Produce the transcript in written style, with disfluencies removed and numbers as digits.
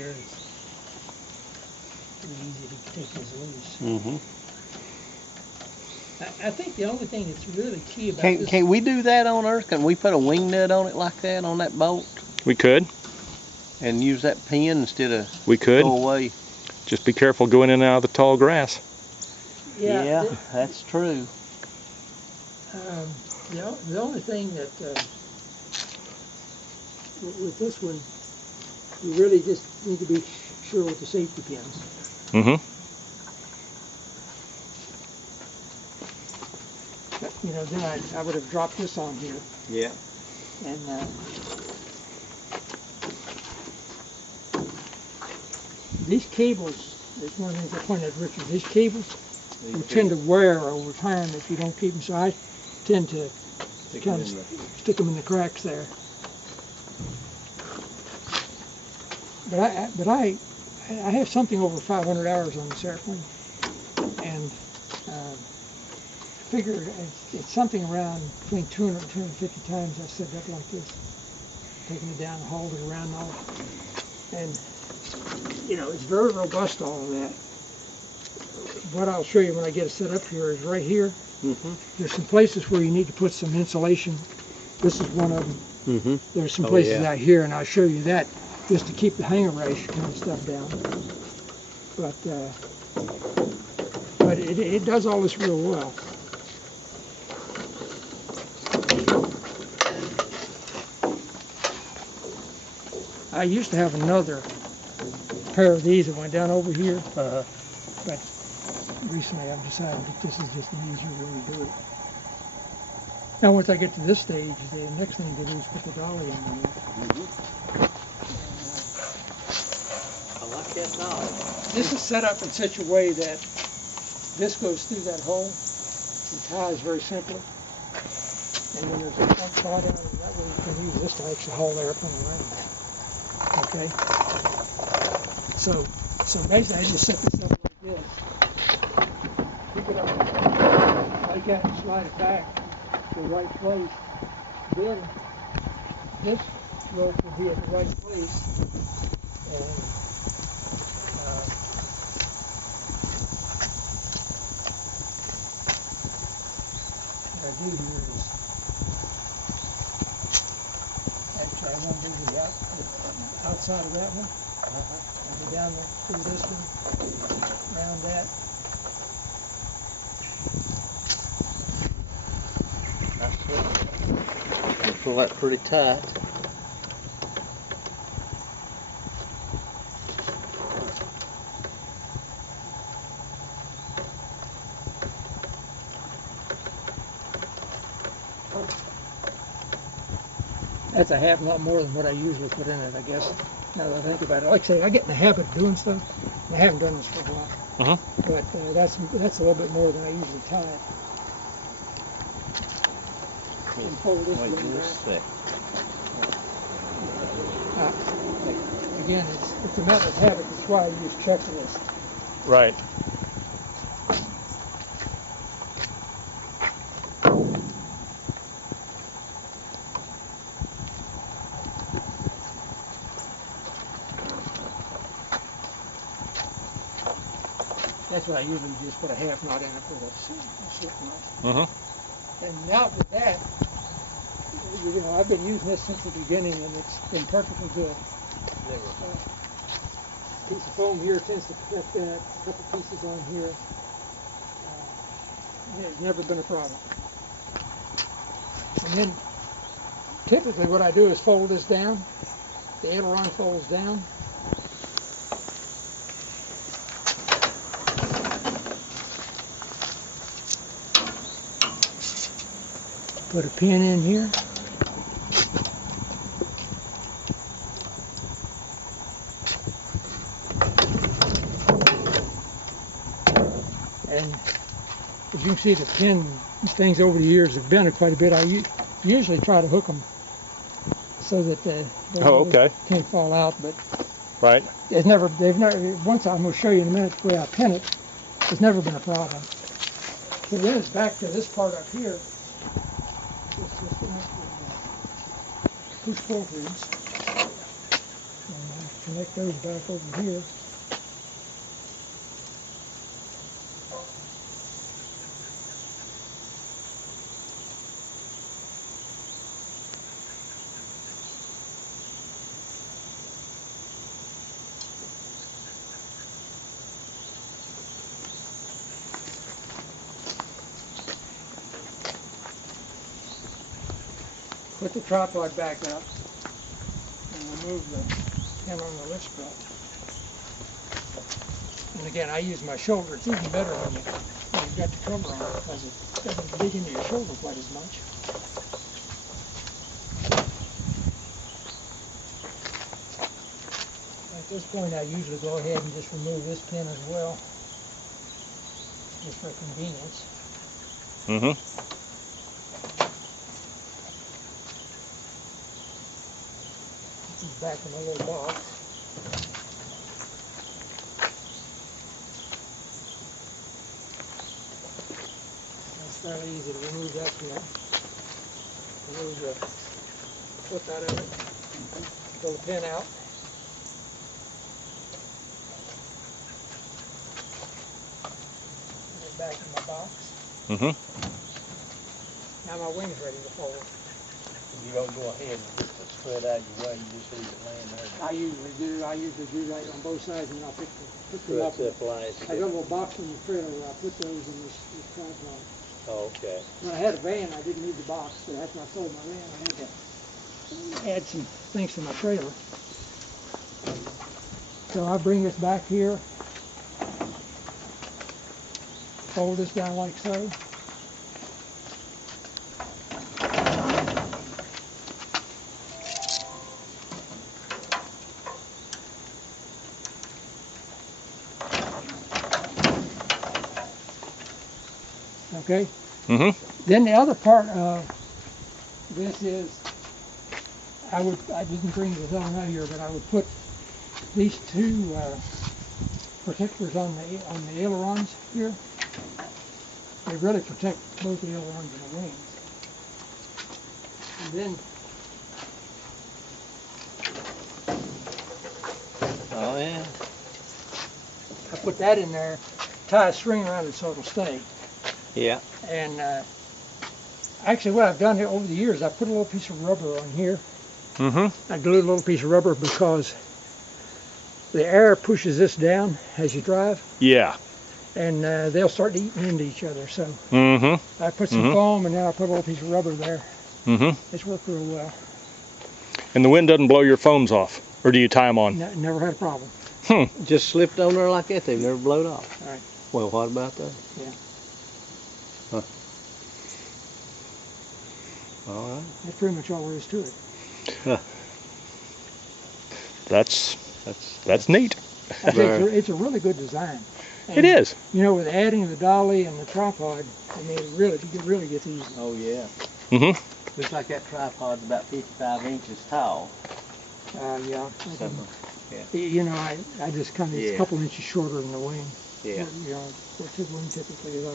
here, it's pretty easy to take this loose. Mm-hmm. I think the only thing that's really key about this... Can we do that on ours? Can we put a wing nut on it like that on that bolt? We could. And use that pin instead of We could. go away? Just be careful going in and out of the tall grass. Yeah, that's true. The only thing that with this one, you really just need to be sure with the safety pins. Mm-hmm. But, you know, then I would have dropped this on here. Yeah. And these cables, it's one of the things I pointed out, Richard, these cables will tend to wear over time if you don't keep them. So I tend to kind of stick them in the cracks there. But I have something over 500 hours on this airplane, and figure it's something around between 200 and 250 times I set it up like this, taking it down, hauled it around and all, and you know, it's very robust, all of that. What I'll show you when I get it set up here is right here. Mm-hmm. There's some places where you need to put some insulation. This is one of them. Mm-hmm. There's some places out here, and I'll show you that just to keep the hanger rash kind of stuff down. But it does all this real well. I used to have another pair of these that went down over here, but recently I've decided that this is just an easier way to do it. Now once I get to this stage, the next thing to do is put the dolly in there. I like that dolly. This is set up in such a way that this goes through that hole and ties very simply. And then there's a front spot out, and that way you can use this to actually haul the airplane around. Okay? So basically I just set this up like this. Pick it up like that and slide it back to the right place. Then this rope will be at the right place. And what I do here is, actually I want to do the outside of that one. I go down through this one, around that. That's it. You pull that pretty tight. That's a half lot more than what I usually put in it, I guess, now that I think about it. Like I say, I get in the habit of doing stuff. I haven't done this for a while. But that's a little bit more than I usually tie it. And fold this one back. Again, it's a matter of habit. That's why I use checklists. Right. That's why I usually just put a half knot in it with a slip knot. And now with that, you know, I've been using this since the beginning, and it's been perfectly good. Piece of foam here tends to protect that. A couple pieces on here. There's never been a problem. And then, typically what I do is fold this down. The aileron folds down. Put a pin in here. And as you can see, the pin things over the years have been quite a bit. I usually try to hook them so that they can't fall out, but they've never, once I'm going to show you in a minute the way I pin it, it's never been a problem. So then it's back to this part up here. Push pull ribs. connect those back over here. Put the tripod back up and remove the pin on the lift strut. And again, I use my shoulder. It's even better when you've got the cover on because it doesn't dig into your shoulder quite as much. At this point, I usually go ahead and just remove this pin as well, just for convenience. Mm-hmm. Back in the little box. It's fairly easy to remove that pin. Remove the foot out of it. Pull the pin out. Put it back in my box. Mm-hmm. Now my wing's ready to fold. You don't go ahead and just spread out your way, you just leave it laying there. I usually do that on both sides, and then I'll pick them up. I got a little box in the trailer where I put those in this tripod. Oh, okay. When I had a van, I didn't need the box, but after I sold my van, I had to add some things to my trailer. So I bring this back here, fold this down like so. Okay. Mm-hmm. Then the other part of this is, I didn't bring this on out here, but I would put these two protectors on the ailerons here. They really protect both the ailerons and the wings. And then Oh, yeah. I put that in there, tie a string around it so it'll stay. Yeah. And actually what I've done here over the years, I put a little piece of rubber on here. Mm-hmm. I glued a little piece of rubber because the air pushes this down as you drive, Yeah. and they'll start eating into each other. So Mm-hmm. I put some foam, and then I put a little piece of rubber there. Mm-hmm. It's worked real well. And the wind doesn't blow your foams off, or do you tie them on? Never had a problem. Just slipped on there like that, they've never blowed off. All right. Well, what about that? Yeah. Huh. All right. That's pretty much all there is to it. That's neat. I think it's a really good design. And, It is. You know, with adding the dolly and the tripod, I mean, it really gets easy. Oh, yeah. Mm-hmm. Looks like that tripod's about 55 inches tall. Yeah. Something. Yeah. You know, I just kind of, it's Yeah. a couple inches shorter than the wing. Yeah. You know, what's the wing typically is